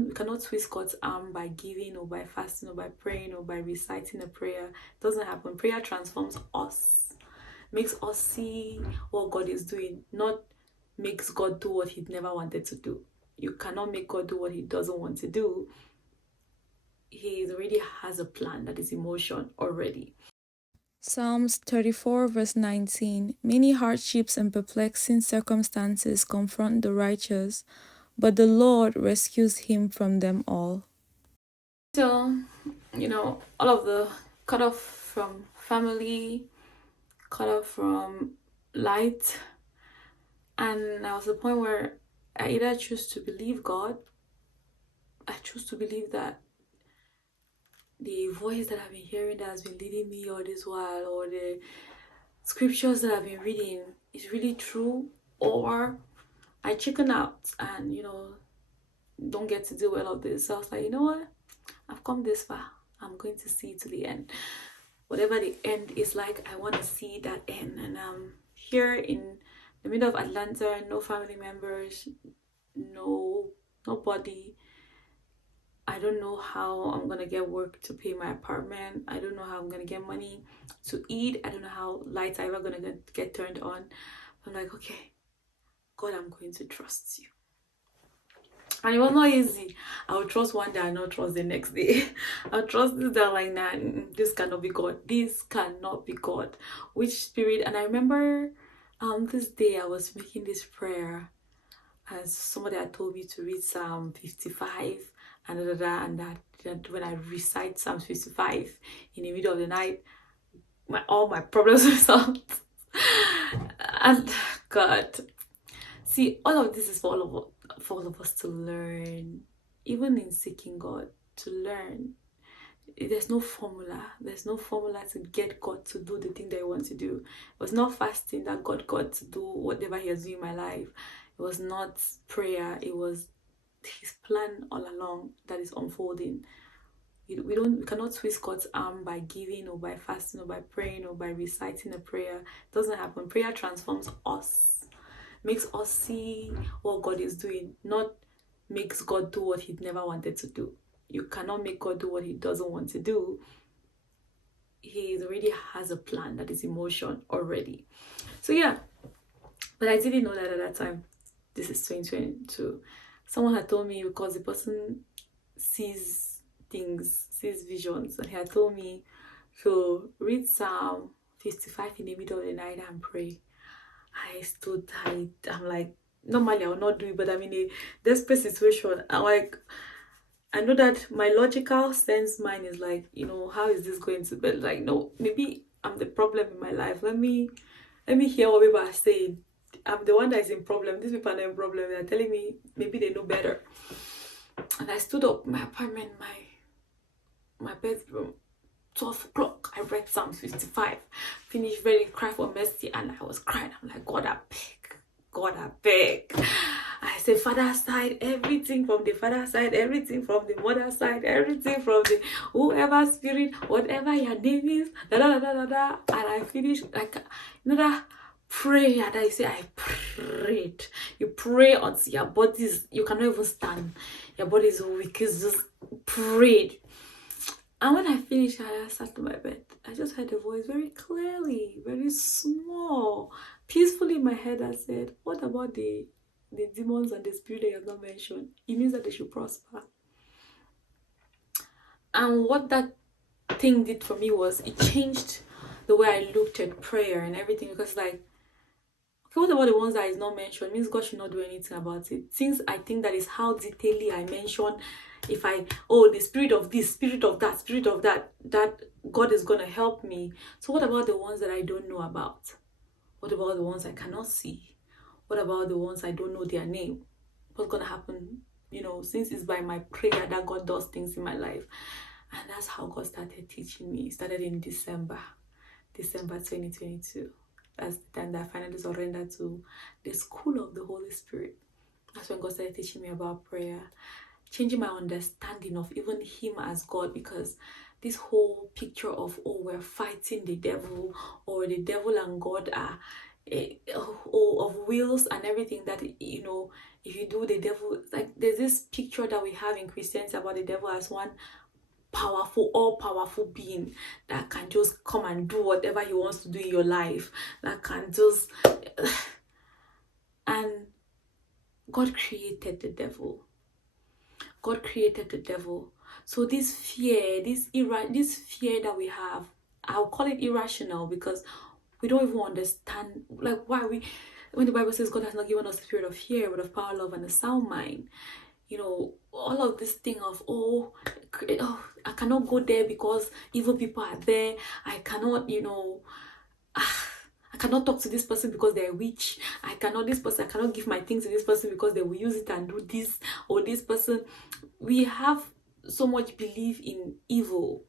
We cannot twist God's arm by giving or by fasting or by praying or by reciting a prayer. It doesn't happen. Prayer transforms us, makes us see what God is doing, not makes God do what He never wanted to do. You cannot make God do what He doesn't want to do. He already has a plan that is in motion already. Psalms 34 verse 19. Many hardships and perplexing circumstances confront the righteous, but the Lord rescues him from them all. So, all of the cut off from family, cut off from light, and I was at the point where I either choose to believe God, I choose to believe that the voice that I've been hearing that has been leading me all this while, or the scriptures that I've been reading is really true, or I chicken out and don't get to do all of this. So I was like, you know what? I've come this far. I'm going to see to the end. Whatever the end is like, I want to see that end. And I'm here in the middle of Atlanta, no family members, nobody. I don't know how I'm gonna get work to pay my apartment. I don't know how I'm gonna get money to eat. I don't know how lights are ever gonna get turned on. I'm like, okay, God, I'm going to trust you. And it was not easy. I would trust one day and not trust the next day. I'll trust this day, like, nah, this cannot be God. This cannot be God. Which spirit? And I remember this day I was making this prayer, as somebody had told me to read Psalm 55 and that when I recite Psalm 55 in the middle of the night, all my problems will solved. And God, see, all of this is for all of us to learn, even in seeking God, to learn. There's no formula. There's no formula to get God to do the thing that He wants to do. It was not fasting that got God to do whatever He has done in my life. It was not prayer. It was His plan all along that is unfolding. We cannot twist God's arm by giving or by fasting or by praying or by reciting a prayer. It doesn't happen. Prayer transforms us, makes us see what God is doing, not makes God do what He never wanted to do. You cannot make God do what He doesn't want to do. He already has a plan that is in motion already. So yeah, but I didn't know that at that time. This is 2022. Someone had told me, because the person sees things, sees visions, and he had told me to read Psalm 55 in the middle of the night and pray. I stood tight. I'm like, normally I would not do it, but I'm in a desperate situation. I'm like, I know that my logical sense mind is like, how is this going to be? Like, no, maybe I'm the problem in my life. Let me hear what people are saying. I'm the one that is in problem. These people are not in problem. They're telling me maybe they know better. And I stood up, my apartment, my bedroom, 12 o'clock. I read Psalm 55, finished reading, cry for mercy, and I was crying. I'm like, God, I beg. God, I beg. I say, Father side, everything from the father side, everything from the mother side, everything from the whoever spirit, whatever your name is, da da da da da. And I finished like that prayer that I say I prayed. You pray until your bodies, you cannot even stand. Your body is weak. It's just prayed. And when I finished, I sat on my bed. I just heard a voice very clearly, very small, peacefully in my head that said, what about the demons and the spirit that you have not mentioned? It means that they should prosper. And what that thing did for me was it changed the way I looked at prayer and everything, because like, okay, what about the ones that is not mentioned? It means God should not do anything about it. Since I think that is how detailedly I mention, if the spirit of this, spirit of that God is going to help me. So what about the ones that I don't know about? What about the ones I cannot see? What about the ones I don't know their name? What's going to happen? Since it's by my prayer that God does things in my life. And that's how God started teaching me. It started in December 2022. That's the time that I finally surrendered to the school of the Holy Spirit. That's when God started teaching me about prayer, changing my understanding of even Him as God, because this whole picture of, we're fighting the devil, or the devil and God are of wheels and everything, that if you do, the devil, like there's this picture that we have in Christianity about the devil as one powerful, all powerful being that can just come and do whatever he wants to do in your life, that can just and God created the devil. God created the devil. So this fear, this fear that we have, I'll call it irrational, because we don't even understand, like, why when the Bible says God has not given us the spirit of fear, but of power, love, and a sound mind. All of this thing of, I cannot go there because evil people are there. I cannot, I cannot talk to this person because they're a witch. I cannot give my things to this person because they will use it and do this, or this person. We have so much belief in evil,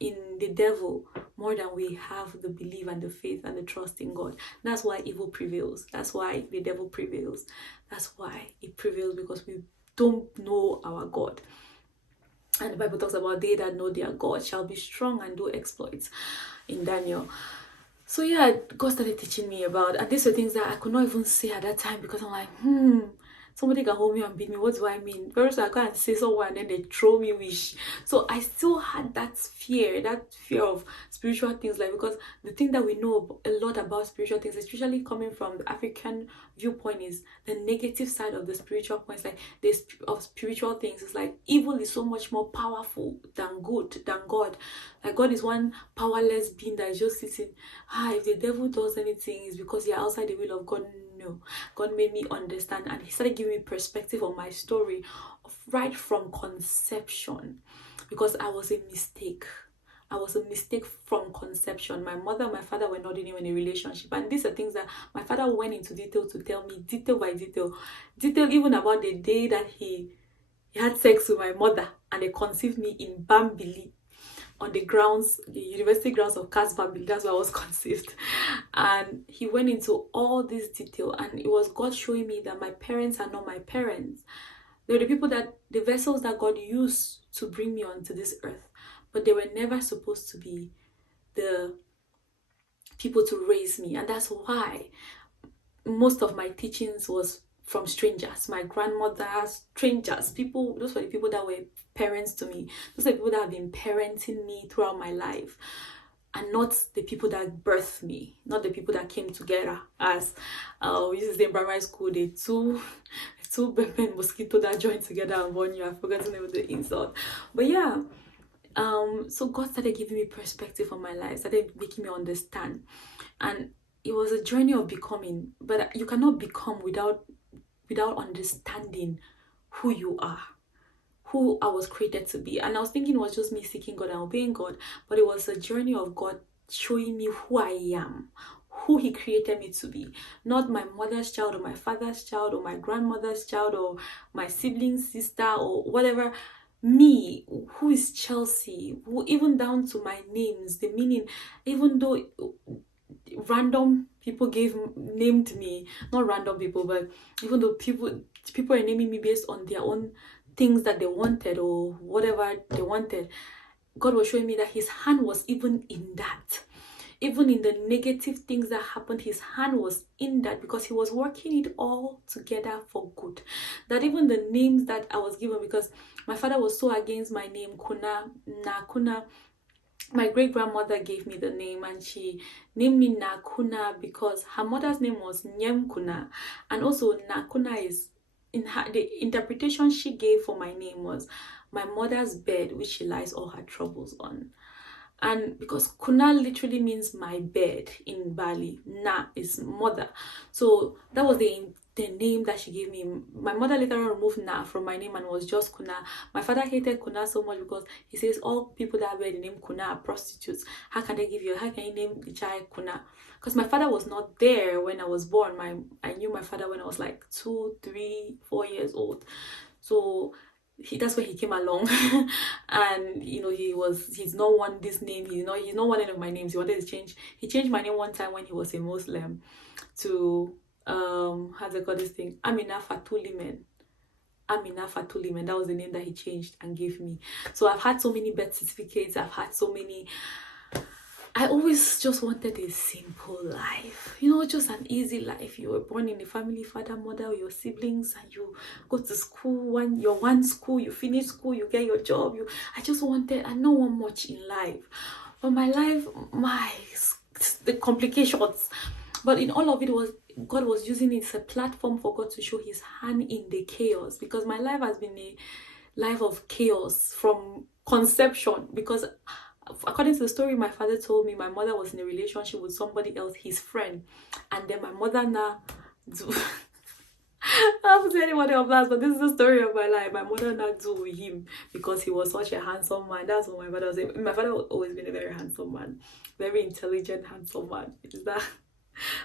in the devil, more than we have the belief and the faith and the trust in God. That's why evil prevails. That's why the devil prevails. That's why it prevails, because we don't know our God. And the Bible talks about they that know their God shall be strong and do exploits in Daniel. So yeah, God started teaching me about, and these were things that I could not even say at that time, because I'm like, somebody can hold me and beat me. What do I mean? First, I go and say someone, and then they throw me wish. So I still had that fear of spiritual things, like, because the thing that we know a lot about spiritual things, especially coming from the African viewpoint, is the negative side of the spiritual points, like of spiritual things. It's like evil is so much more powerful than God. Like, God is one powerless being that is just sitting. If the devil does anything, it's because you're outside the will of God. No, God made me understand, and he started giving me perspective on my story right from conception, because I was a mistake. I was a mistake from conception. My mother and my father were not even in a relationship, and these are things that my father went into detail to tell me, detail by detail even about the day that he had sex with my mother and they conceived me in Bambili, on the university grounds of Casbah. That's where I was conceived. And he went into all this detail, and it was God showing me that my parents are not my parents. They were the vessels that God used to bring me onto this earth, but they were never supposed to be the people to raise me. And that's why most of my teachings was from strangers, my grandmother, strangers, people. Those were the people that were parents to me. Those are the people that have been parenting me throughout my life, and not the people that birthed me, not the people that came together as we used to say in primary school, the two Bepen mosquito that joined together and born you. I've forgotten the insult, but yeah. So God started giving me perspective on my life, started making me understand, and it was a journey of becoming. But you cannot become without understanding who you are, who I was created to be. And I was thinking it was just me seeking God and obeying God, but it was a journey of God showing me who I am, who he created me to be. Not my mother's child or my father's child or my grandmother's child or my sibling's sister or whatever. Me, who is Chelsea, who, even down to my names, the meaning, even though random people named me, not random people, but even though people are naming me based on their own things that they wanted or whatever they wanted, God was showing me that his hand was even in that. Even in the negative things that happened, his hand was in that, because he was working it all together for good. That even the names that I was given, because my father was so against my name, Kuna. My great-grandmother gave me the name, and she named me Nakuna because her mother's name was Nyemkuna. And also Nakuna is, the interpretation she gave for my name was my mother's bed, which she lies all her troubles on. And because Kuna literally means my bed in Bali, Na is mother. So that was the name that she gave me. My mother later on removed Na from my name and was just Kuna. My father hated Kuna so much because he says all people that bear the name Kuna are prostitutes. How can you name the child Kuna? Because my father was not there when I was born. I knew my father when I was like 2, 3, 4 years old. So that's when he came along. And he's not one this name, he's not one of my names. He changed my name one time when he was a Muslim to how do they call this thing, Amina Fatulimen. That was the name that he changed and gave me. So I've had so many birth certificates, I've had so many, I always just wanted a simple life, just an easy life. You were born in a family, father, mother, your siblings, and you go to school, one school, you finish school, you get your job. I don't want much in life. But my life, the complications. But in all of it, God was using it as a platform for God to show his hand in the chaos, because my life has been a life of chaos from conception. Because according to the story my father told me, my mother was in a relationship with somebody else, his friend, and then my mother now I haven't seen anybody of that, but this is the story of my life. My mother not do with him because he was such a handsome man. That's what my father was saying. My father has always been a very handsome man, very intelligent, handsome man. Is that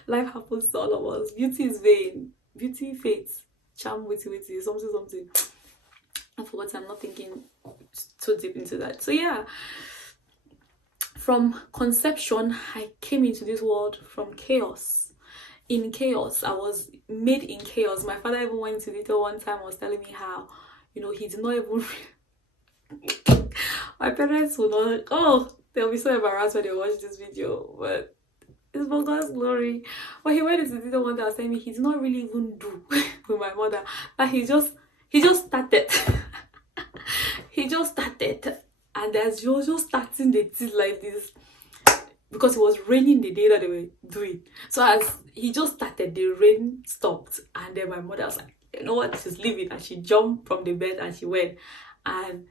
life happens to all of us. Beauty is vain. Beauty fades. Charm, witty, something. I forgot. I'm not thinking too deep into that. So yeah, from conception, I came into this world from chaos. In chaos, I was made in chaos. My father even went into detail one time, was telling me how, he did not even my parents will not, they'll be so embarrassed when they watch this video, but it's for God's glory. But he went into detail one time, was telling me he did not really even do with my mother, that he just started he just started, and as he was just starting the things like this, because it was raining the day that they were doing. So as he just started, the rain stopped, and then my mother was like, you know what, she's leaving, and she jumped from the bed and she went, and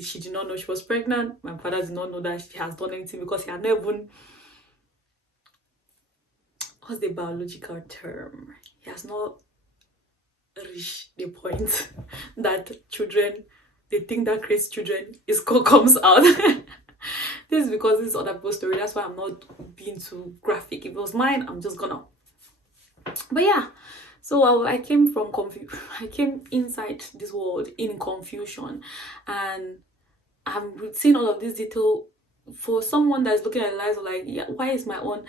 she did not know she was pregnant. My father did not know that she has done anything, because he had never even, what's the biological term, he has not reached the point that the thing that creates children is comes out. This is because this is other people's story. That's why I'm not being too graphic. If it was mine, I'm just gonna. But yeah, so I came from I came inside this world in confusion, and I'm seeing all of this detail. For someone that's looking at lives like, yeah, why is my own?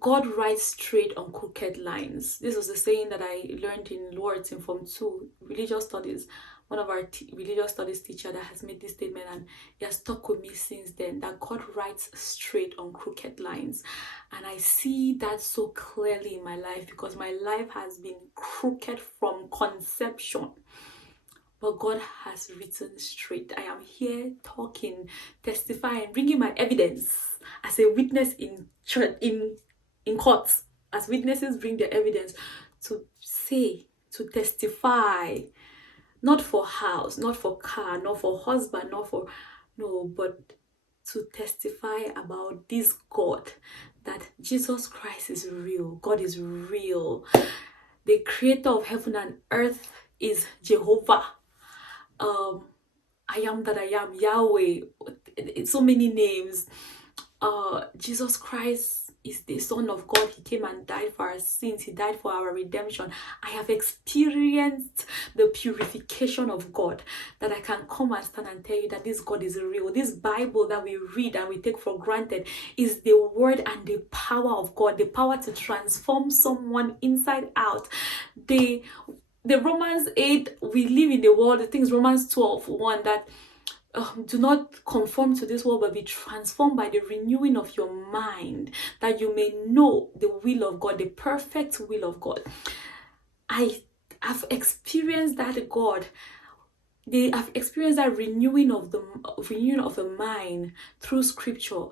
God writes straight on crooked lines. This was a saying that I learned in Lourdes in Form 2, religious studies. One of our religious studies teacher that has made this statement, and it has stuck with me since then, that God writes straight on crooked lines. And I see that so clearly in my life, because my life has been crooked from conception, but God has written straight. I am here talking, testifying, bringing my evidence as a witness in church, in courts, as witnesses bring their evidence to say, to testify, not for house, not for car, not for husband, but to testify about this God, that Jesus Christ is real, God is real, the creator of heaven and earth is Jehovah, I am that I am, Yahweh. It's so many names. Jesus Christ is the Son of God. He came and died for our sins. He died for our redemption. I have experienced the purification of God, that I can come and stand and tell you that this God is real. This Bible that we read and we take for granted is the word and the power of God, the power to transform someone inside out. The Romans 8, we live in the world, the things Romans 12:1, that do not conform to this world, but be transformed by the renewing of your mind, that you may know the will of God, the perfect will of God. I have experienced that God. I've experienced that renewing of the mind through scripture.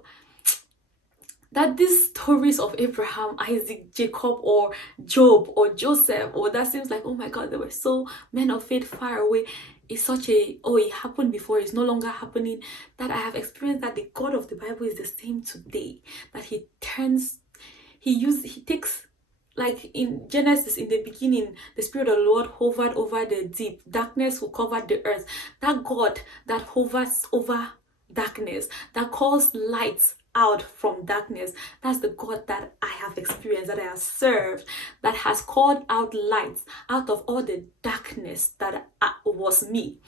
That these stories of Abraham, Isaac, Jacob, or Job, or Joseph, or that seems like, oh my God, they were so men of faith far away. It's such it happened before, it's no longer happening. That I have experienced that the God of the Bible is the same today. That he takes, like in Genesis, in the beginning, the Spirit of the Lord hovered over the deep. Darkness will cover the earth. That God that hovers over darkness, that calls lights out from darkness, that's the God that I have experienced, that I have served, that has called out lights out of all the darkness that was me,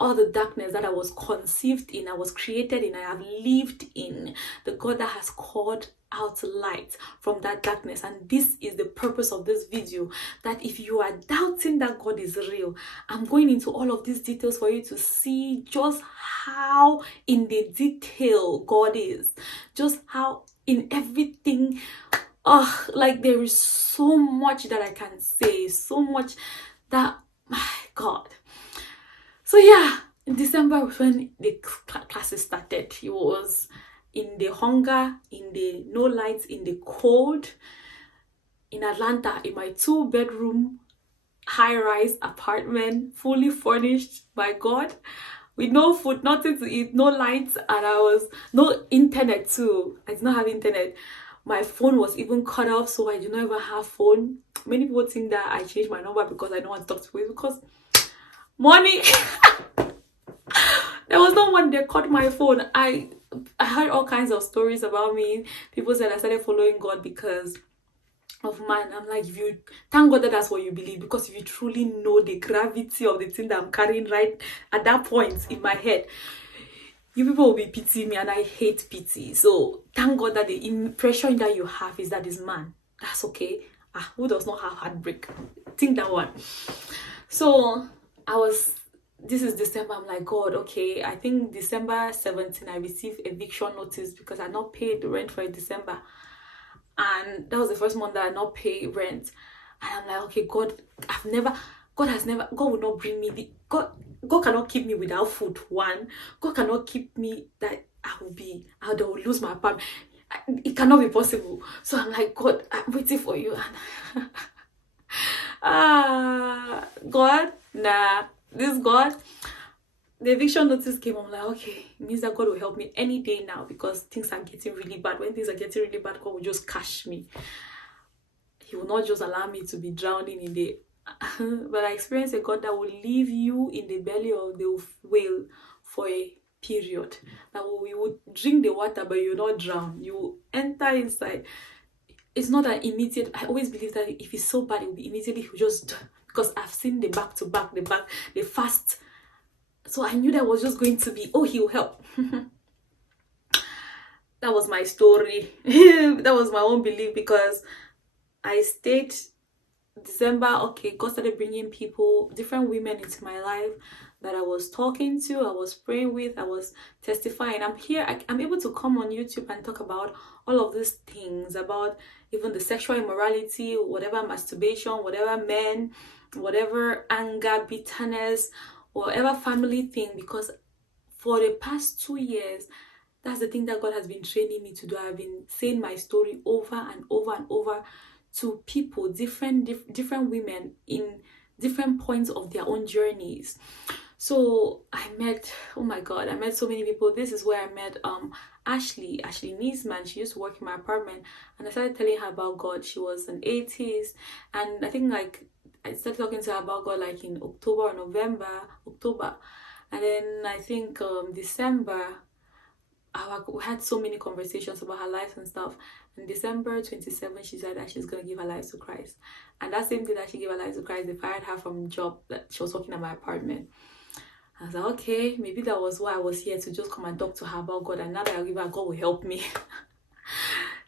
all the darkness that I was conceived in, I was created in, I have lived in. The God that has called out light from that darkness. And this is the purpose of this video, that if you are doubting that God is real, I'm going into all of these details for you to see just how in the detail God is, just how in everything. Oh, like there is so much that I can say, so much that, my God. So yeah, in December when the classes started, it was in the hunger, in the no lights, in the cold, in Atlanta, in my 2-bedroom high-rise apartment, fully furnished by God, with no food, nothing to eat, no lights, and I was no internet too. I did not have internet. My phone was even cut off, so I do not even have phone. Many people think that I changed my number because I don't want to talk to people, because money. There was no one. They cut my phone. I heard all kinds of stories about me. People said I started following God because of man. I'm like, if you thank God that that's what you believe, because if you truly know the gravity of the thing that I'm carrying right at that point in my head, you people will be pitying me, and I hate pity. So thank God that the impression that you have is that this man. That's okay. Who does not have heartbreak? Think that one. So this is December. I'm like, God, okay. I think December 17, I received eviction notice because I not paid the rent for December. And that was the first month that I not pay rent. And I'm like, okay, God will not bring me God cannot keep me without food. One, God cannot keep me that I will lose my apartment. It cannot be possible. So I'm like, God, I'm waiting for you. And God, nah, this God. The eviction notice came. I'm like, okay, it means that God will help me any day now, because things are getting really bad. When things are getting really bad, God will just catch me. He will not just allow me to be drowning in the but I experienced a God that will leave you in the belly of the whale for a period. That we will drink the water, but you will not drown. You will enter inside. It's not an immediate. I always believe that if it's so bad, it will be immediately. Just because I've seen the back to back, the fast. So I knew that was just going to be, oh, he will help. That was my story. That was my own belief, because I stayed December. Okay, God started bringing people, different women into my life that I was talking to, I was praying with, I was testifying. I'm here, I'm able to come on YouTube and talk about all of these things, about even the sexual immorality, whatever masturbation, whatever men, whatever anger, bitterness, whatever family thing, because for the past 2 years, that's the thing that God has been training me to do. I've been saying my story over and over and over to people, different women in different points of their own journeys. So I met, oh my God, I met so many people. This is where I met Ashley Niesman. She used to work in my apartment, and I started telling her about God. She was an atheist, and I think like I started talking to her about God like in October, and then I think December, we had so many conversations about her life and stuff. And December 27, she said that she's going to give her life to Christ. And that same day that she gave her life to Christ, they fired her from a job that she was working at my apartment. I was like, okay, maybe that was why I was here, to just come and talk to her about God. And now that I give her, God will help me.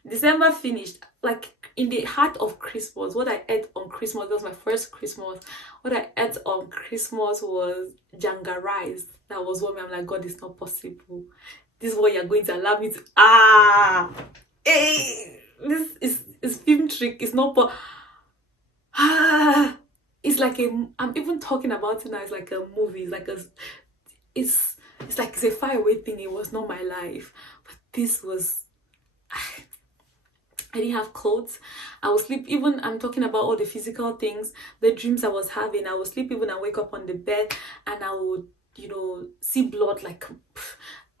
December finished. Like in the heart of Christmas, what I ate on Christmas, that was my first Christmas. What I ate on Christmas was janga rice. That was what I'm like, God, it's not possible. This is what you're going to allow me to. Hey, this is film trick. It's not. It's like I'm even talking about it now. It's like a movie. It's like it's a faraway thing. It was not my life, but this was. I didn't have clothes. I would sleep even. I'm talking about all the physical things, the dreams I was having. I would sleep even and wake up on the bed, and I would, see blood. Like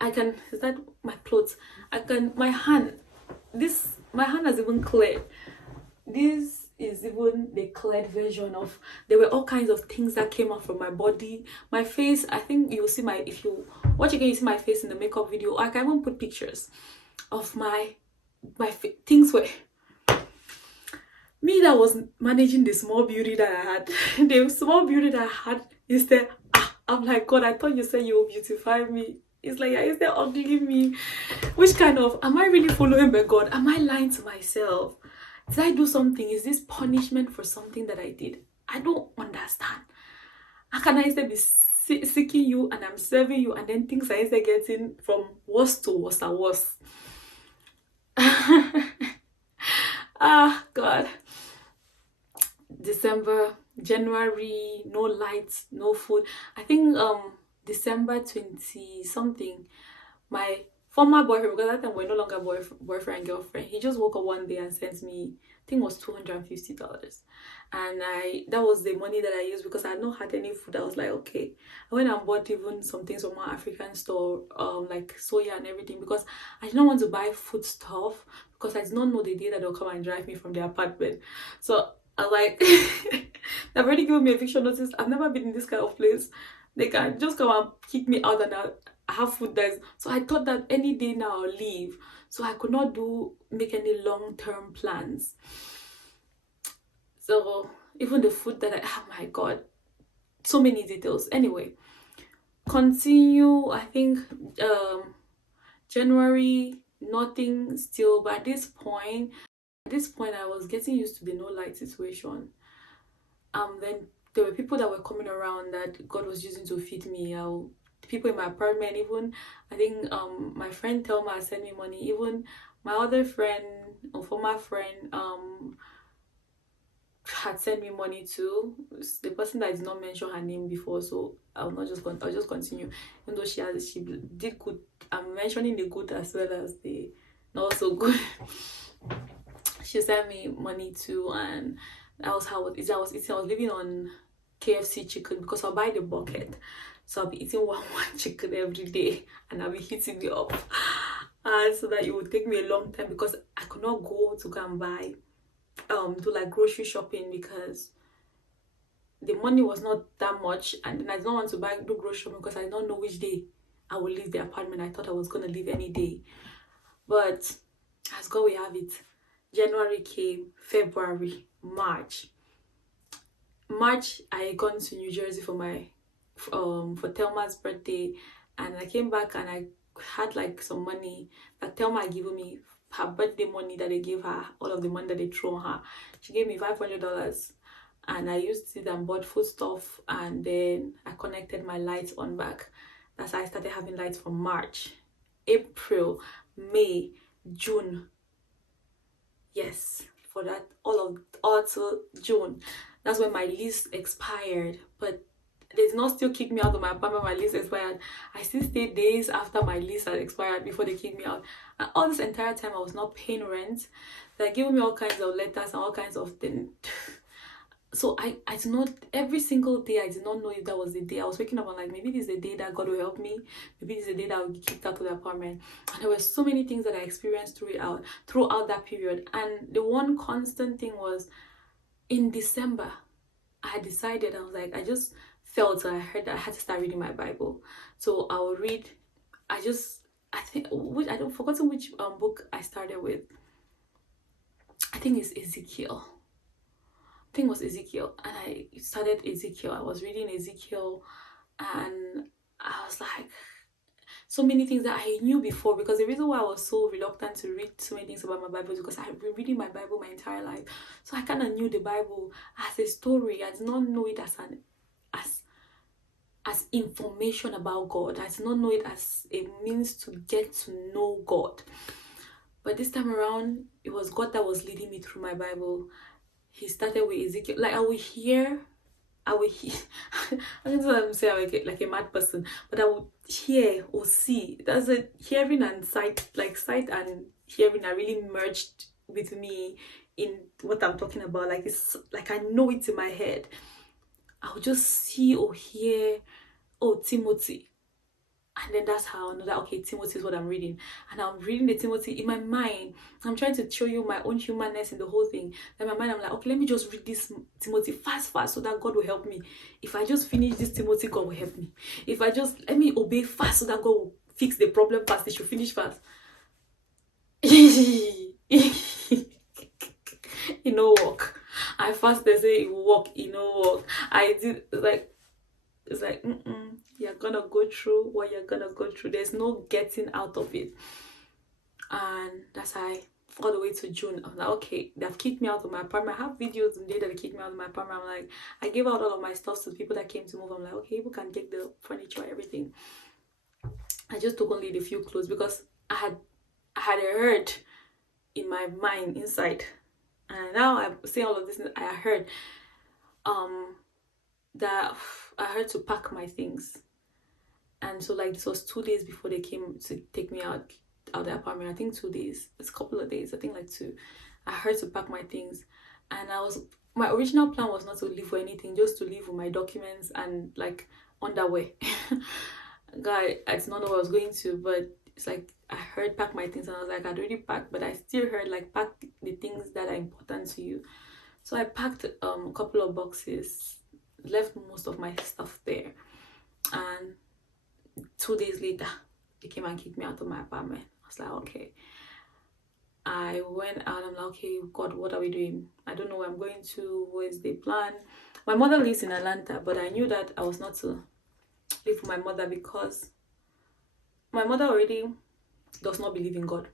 is that my clothes? My hand has even cleared. This is even the cleared version of, there were all kinds of things that came out from my body. My face, I think you'll see if you watch again, you see my face in the makeup video. I can even put pictures of my things were me that was managing the small beauty that I had. The small beauty that I had is there. I'm like, God, I thought you said you will beautify me It's like, is there ugly me? Which kind of, am I really following by God? Am I lying to myself? Did I do something? Is this punishment for something that I did? I don't understand. How can I instead be seeking you and I'm serving you, and then things are instead getting from worse to worse and worse? Ah, God. December, January, no lights, no food. I think December 20 something, my former boyfriend, because at that time we're no longer boyfriend and girlfriend, he just woke up one day and sent me, I think it was $250. And that was the money that I used because I had not had any food. I was like, okay. I went and bought even some things from my African store, like soya and everything, because I did not want to buy food stuff because I did not know the day that they'll come and drive me from the apartment. So I was like, they've already given me eviction notice. I've never been in this kind of place. They can just come and kick me out and I have food there. So I thought that any day now I'll leave. So I could not make any long-term plans. So even the food that oh my God, so many details. Anyway, continue. I think January, nothing still. But at this point I was getting used to the no light situation. Then there were people that were coming around that God was using to feed me. People in my apartment, even I think my friend Thelma sent me money. Even my other friend, or former friend, had sent me money too. The person that did not mention her name before, so I'll just continue. Even though she did good, I'm mentioning the good as well as the not so good. She sent me money too, and that was how I was eating. I was living on KFC chicken because I'll buy the bucket, so I'll be eating one chicken every day, and I'll be heating it up, and so that it would take me a long time because I could not go and buy do like grocery shopping because the money was not that much, and then I did not want to do grocery shopping because I did not know which day I would leave the apartment. I thought I was gonna leave any day, but as God will have it, January came, February, March. I gone to New Jersey for my for Thelma's birthday, and I came back and I had like some money that Thelma had given me, her birthday money that they gave her, all of the money that they threw on her. She gave me $500, and I used it and bought food stuff, and then I connected my lights on back. That's how I started having lights from March, April, May, June. Yes, for that all till June. That's when my lease expired, but they did not still kick me out of my apartment. My lease expired. I still stayed days after my lease had expired before they kicked me out. And all this entire time I was not paying rent. They're giving me all kinds of letters and all kinds of things. So I did not, every single day I did not know if that was the day. I was waking up and like, maybe this is the day that God will help me. Maybe this is the day that I will get kicked out of the apartment. And there were so many things that I experienced throughout that period. And the one constant thing was in December, I had decided, I was like, I just felt, I heard that I had to start reading my Bible. So I will read, I don't forgotten which book I started with. I think it's Ezekiel. I think it was Ezekiel, and I started Ezekiel. I was reading Ezekiel, and I was like, so many things that I knew before, because the reason why I was so reluctant to read so many things about my Bible is because I've been reading my Bible my entire life. So I kind of knew the Bible as a story. I did not know it as information about God. I did not know it as a means to get to know God. But this time around, it was God that was leading me through my Bible. He started with Ezekiel. Like I would hear I don't say I'm like a mad person, but I would hear or see. That's a hearing and sight, like sight and hearing are really merged with me in what I'm talking about. Like it's like I know it in my head. I would just see or hear, oh, Timothy. And then that's how I know that, okay, Timothy is what I'm reading. And I'm reading the Timothy in my mind. I'm trying to show you my own humanness in the whole thing. In my mind, I'm like, okay, let me just read this Timothy fast so that God will help me. If I just finish this Timothy, God will help me. If I just, let me obey fast so that God will fix the problem fast. It should finish fast. It no work. I fasted, say it will work, it no work. I did, like, It's like, you're gonna go through what you're gonna go through. There's no getting out of it. And that's how all the way to June, I'm like, okay, they've kicked me out of my apartment. I have videos in the day that they kicked me out of my apartment. I'm like, I gave out all of my stuff to the people that came to move. I'm like, okay, people can take the furniture, everything. I just took only the few clothes because I had a hurt in my mind inside. And now I'm saying all of this, I heard that I had to pack my things. And so like this was 2 days before they came to take me out of the apartment. I think 2 days. It's a couple of days. I think like two. I had to pack my things, and my original plan was not to leave for anything, just to leave with my documents and like underwear. Guy, I did not know where I was going to, but it's like I heard pack my things, and I was like, I'd already packed, but I still heard like pack the things that are important to you. So I packed a couple of boxes, left most of my stuff there, and 2 days later, they came and kicked me out of my apartment. I was like, okay. I went out. I'm like, okay, God, what are we doing? I don't know where I'm going to. Where's the plan? My mother lives in Atlanta, but I knew that I was not to live with my mother because my mother already does not believe in God.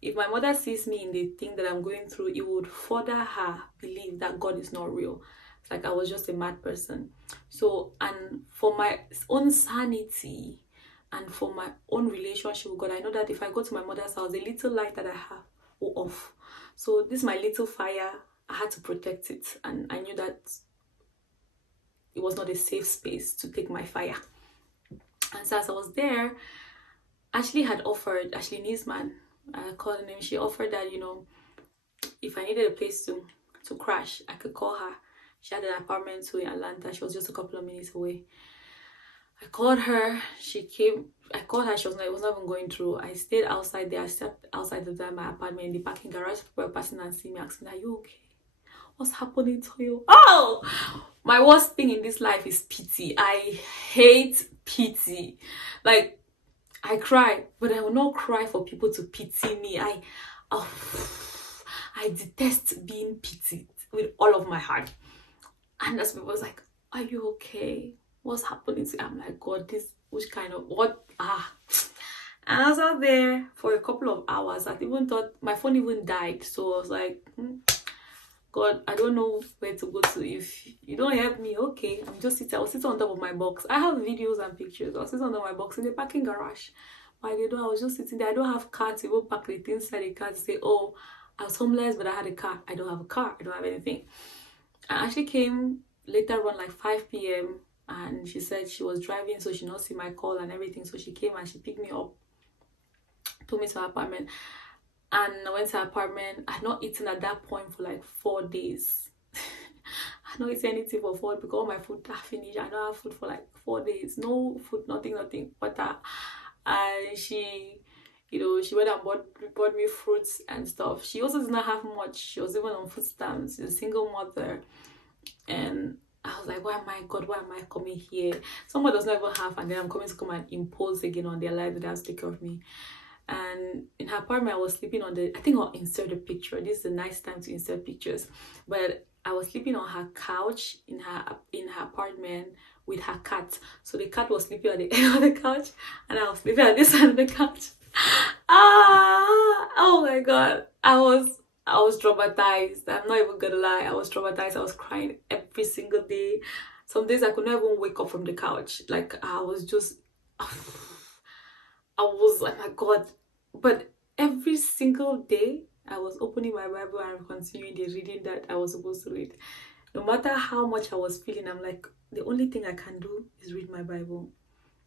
If my mother sees me in the thing that I'm going through, it would further her believe that God is not real. It's like I was just a mad person. So, and for my own sanity and for my own relationship with God, I know that if I go to my mother's house, the little light that I have will off. So this is my little fire. I had to protect it, and I knew that it was not a safe space to take my fire. And so as I was there, Ashley had offered, Ashley Nisman, I called her name, she offered that, if I needed a place to crash, I could call her. She had an apartment too in Atlanta. She was just a couple of minutes away. I called her. She came. I called her. It was not even going through. I stayed outside there. I stepped outside my apartment in the parking garage. People were passing and seeing me, asking, "Are you okay? What's happening to you?" Oh, my worst thing in this life is pity. I hate pity. Like, I cry, but I will not cry for people to pity me. I detest being pitied with all of my heart. And that's people was like, "Are you okay? What's happening to you?" I'm like, God, which kind of what? And I was out there for a couple of hours. I even thought my phone even died. So I was like, God, I don't know where to go to. If you don't help me, okay. I'm just sitting. I was sitting on top of my box. I have videos and pictures. I was sitting on top of my box in the parking garage. By the door, I was just sitting there. I don't have car to even pack the things inside the car to say, oh, I was homeless, but I had a car. I don't have a car. I don't have anything. I actually came later on, like 5 p.m. and she said she was driving, so she not see my call and everything. So she came and she picked me up, took me to her apartment, and I went to her apartment. I had not eaten at that point for like 4 days. I had not eaten anything for 4 because all my food had finished. I don't have food for like 4 days. No food, nothing. But and she went and bought me fruits and stuff. She also did not have much. She was even on food stamps. She's a single mother. And I was like, why am I coming here? Someone does not even have, and then I'm coming to come and impose again on their life that they have to take care of me. And in her apartment, I was sleeping I think I'll insert a picture. This is a nice time to insert pictures. But I was sleeping on her couch in her apartment with her cat. So the cat was sleeping on the end of the couch, and I was sleeping on this side of the couch. Oh my God. I was traumatized. I'm not even gonna lie. I was traumatized. I was crying every single day. Some days I could not even wake up from the couch. Like, I was just, oh my God. But every single day, I was opening my Bible and continuing the reading that I was supposed to read. No matter how much I was feeling, I'm like, the only thing I can do is read my Bible.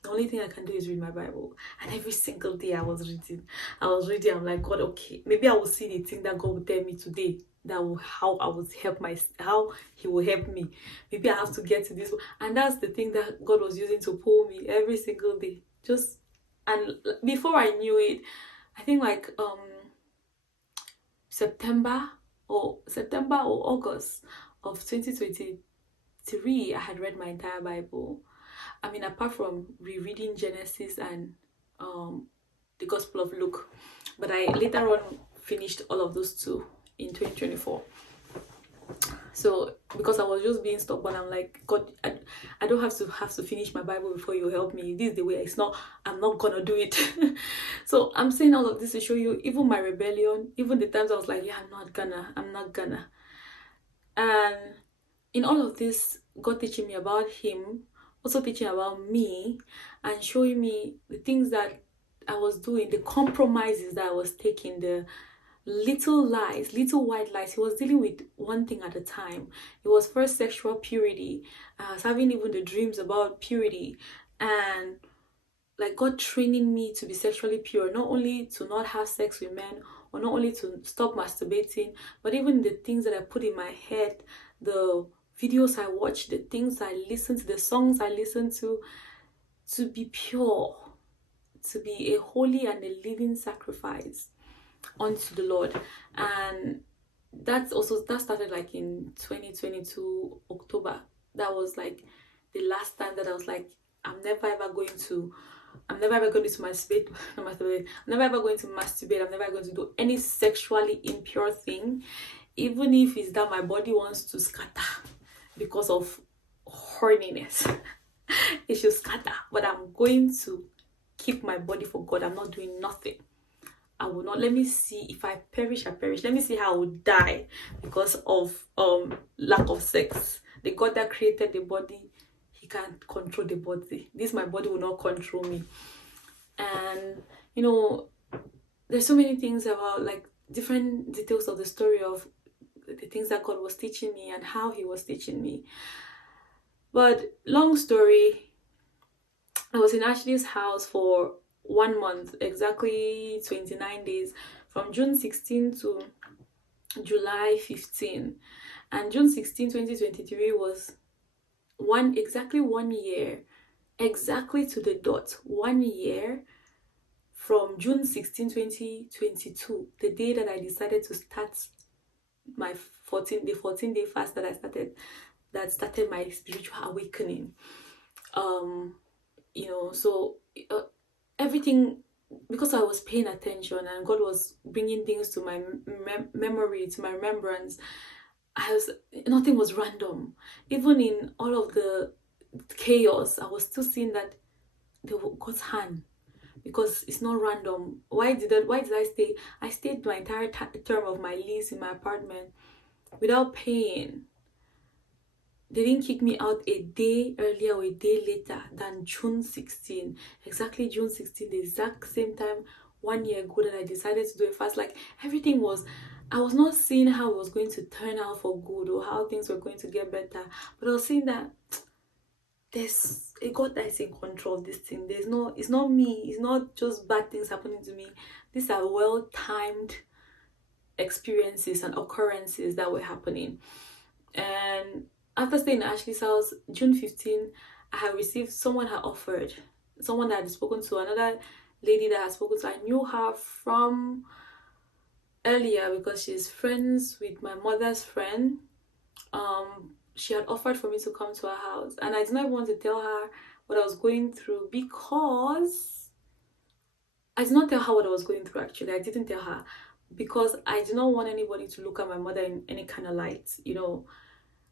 The only thing I can do is read my Bible. And every single day I was reading. I'm like, God, okay, maybe I will see the thing that God will tell me today. How He will help me. Maybe I have to get to this. And that's the thing that God was using to pull me every single day. And before I knew it, I think like September or August of 2023, I had read my entire Bible. I mean, apart from rereading Genesis and the Gospel of Luke, but I later on finished all of those two in 2024. So because I was just being stubborn, I'm like, God, I don't have to finish my Bible before you help me. This is the way. It's not. I'm not gonna do it. So I'm saying all of this to show you, even my rebellion, even the times I was like, yeah, I'm not gonna. And in all of this, God teaching me about Him, also teaching about me, and showing me the things that I was doing, the compromises that I was taking, the little lies, little white lies. He was dealing with one thing at a time. It was first sexual purity. I was having even the dreams about purity, and like God training me to be sexually pure, not only to not have sex with men or not only to stop masturbating, but even the things that I put in my head, the videos I watch, the things I listen to, the songs I listen to be pure, to be a holy and a living sacrifice unto the Lord. And that started like in 2022 October. That was like the last time that I was like, I'm never ever going to masturbate, not masturbate. I'm never ever going to masturbate. I'm never going to do any sexually impure thing, even if it's that my body wants to scatter because of horniness. It should scatter, but I'm going to keep my body for God. I'm not doing nothing. I will not. Let me see, if I perish, I perish. Let me see how I will die because of lack of sex. The God that created the body, He can't control the body. This my body will not control me. And you know, there's so many things about like different details of the story of the things that God was teaching me and how He was teaching me. But long story, I was in Ashley's house for 1 month, exactly 29 days, from June 16 to July 15. And June 16, 2023 was exactly 1 year, exactly to the dot, 1 year from June 16, 2022, the day that I decided to start my 14-day fast that started my spiritual awakening. So everything, because I was paying attention and God was bringing things to my memory, to my remembrance. Nothing was random. Even in all of the chaos, I was still seeing that there was God's hand, because it's not random. Why did I stay? I stayed my entire term of my lease in my apartment without paying. They didn't kick me out a day earlier or a day later than June 16. Exactly June 16, the exact same time 1 year ago that I decided to do a fast. Like everything was, I was not seeing how it was going to turn out for good or how things were going to get better. But I was seeing that there's a God that is in control of this thing. It's not me. It's not just bad things happening to me. These are well-timed experiences and occurrences that were happening. And after staying in Ashley's house, June 15, I had received, someone that I had spoken to, another lady that I had spoken to. I knew her from earlier because she's friends with my mother's friend. She had offered for me to come to her house, and I did not want to tell her what I was going through, because I did not tell her what I was going through. Actually, I didn't tell her because I did not want anybody to look at my mother in any kind of light.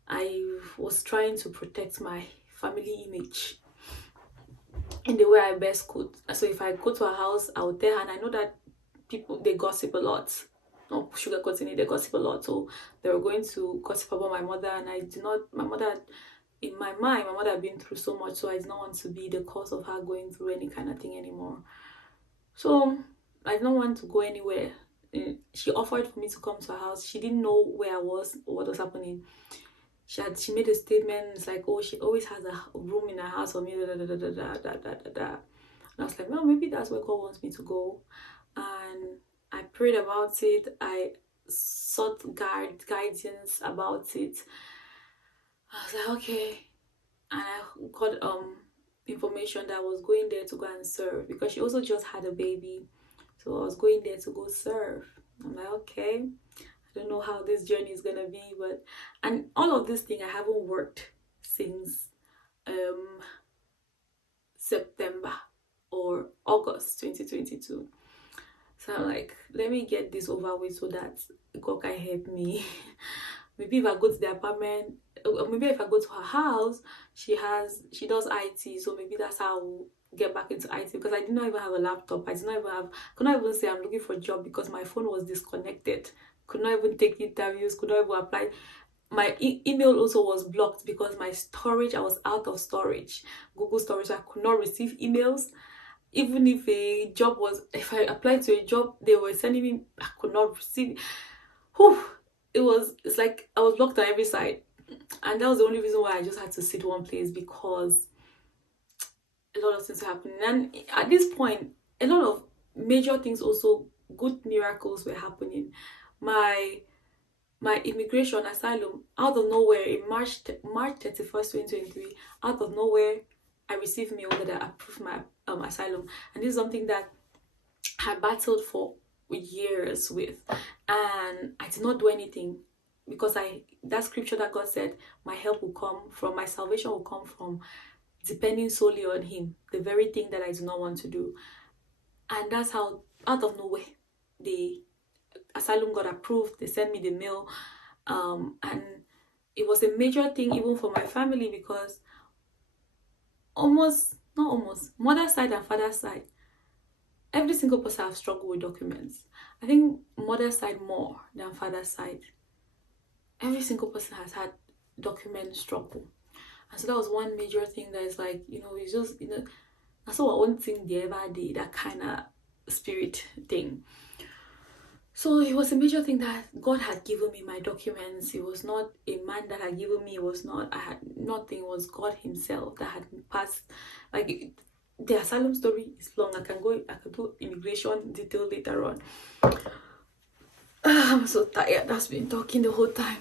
I was trying to protect my family image in the way I best could. So if I go to her house, I would tell her, and I know that people, they gossip a lot. No sugarcoating it, they gossip a lot. So they were going to gossip about my mother, and my mother, in my mind, my mother had been through so much, so I did not want to be the cause of her going through any kind of thing anymore. So I did not want to go anywhere. She offered for me to come to her house. She didn't know where I was or what was happening. She made a statement. It's like, oh, she always has a room in her house for me. Da, da, da, da, da, da, da, da, da. And I was like, well, maybe that's where God wants me to go. And I prayed about it. I sought guidance about it. I was like, okay. And I got information that I was going there to go and serve, because she also just had a baby. So I was going there to go serve. I'm like, okay. I don't know how this journey is gonna be, and all of this thing, I haven't worked since September or August 2022. So I'm like, let me get this over with so that God can help me. Maybe if I go to the apartment, maybe if I go to her house, she does IT, so maybe that's how I will get back into IT, because I did not even have a laptop. I did not even have, could not even say I'm looking for a job because my phone was disconnected. Could not even take interviews, could not even apply. My email also was blocked because my storage, I was out of storage, Google storage. I could not receive emails. Even if a job was, if I applied to a job, they were sending me, I could not receive. Whew, it's like I was blocked on every side. And that was the only reason why I just had to sit one place, because a lot of things were happening. And at this point, a lot of major things also, good miracles were happening. My my immigration asylum, out of nowhere, in March 31st 2023, out of nowhere, I received mail that I approved my asylum. And this is something that I battled for years with, and I did not do anything, because I that scripture that God said, my help will come from, my salvation will come from depending solely on Him, the very thing that I do not want to do. And that's how, out of nowhere, the asylum got approved. They sent me the mail, and it was a major thing even for my family, because almost, not almost, mother's side and father's side, every single person have struggled with documents. I think mother's side more than father's side. Every single person has had document struggle. And so that was one major thing that is like, it's just, that's what one thing they ever did, that kind of spirit thing. So it was a major thing that God had given me my documents. It was not a man that had given me. It was not, I had nothing. It was God Himself that had passed. Like, the asylum story is long. I can do immigration detail later on. I'm so tired. That's been talking the whole time.